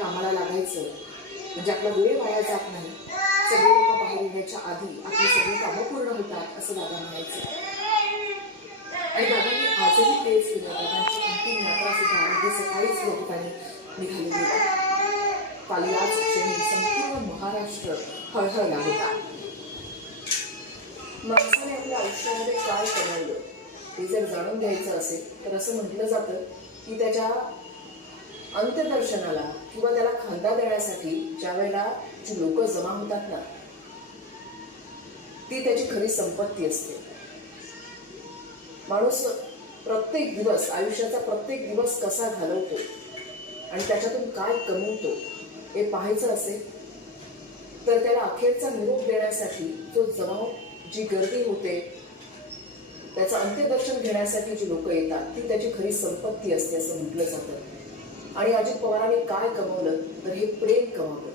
कामाला लागायचं म्हणजे आपला वेळ वाया जात नाही. सगळे लोक बाहेर येण्याच्या आधी आपली सगळी कामं पूर्ण होतात असं दादा म्हणायचं. आणि दादांनी आजही तेच केलं. दादांची अंतिम यात्रा सुद्धा अगदी सकाळीच या ठिकाणी निघाली गेली. काल याच क्षणी संपूर्ण महाराष्ट्र हळहळला होता. माणसाने आपल्या आयुष्यामध्ये काय कमावलं हे जर जाणून घ्यायचं असेल तर असं म्हटलं जातं की त्याच्या अंत्यदर्शनाला किंवा त्याला खांदा देण्यासाठी ज्या वेळेला जी लोक जमा होतात ना, ती त्याची खरी संपत्ती असते. माणूस प्रत्येक दिवस, आयुष्याचा प्रत्येक दिवस कसा घालवतो आणि त्याच्यातून काय कमवतो हे पाहायचं असेल तर त्याला अखेरचा निरोप देण्यासाठी जो जमाव, जी गर्दी होते, त्याचं अंत्यदर्शन घेण्यासाठी जी लोक येतात ती त्याची खरी संपत्ती असते असं म्हटलं जातं. आणि अजित पवारांनी काय कमवलं तर हे प्रेम कमावलं.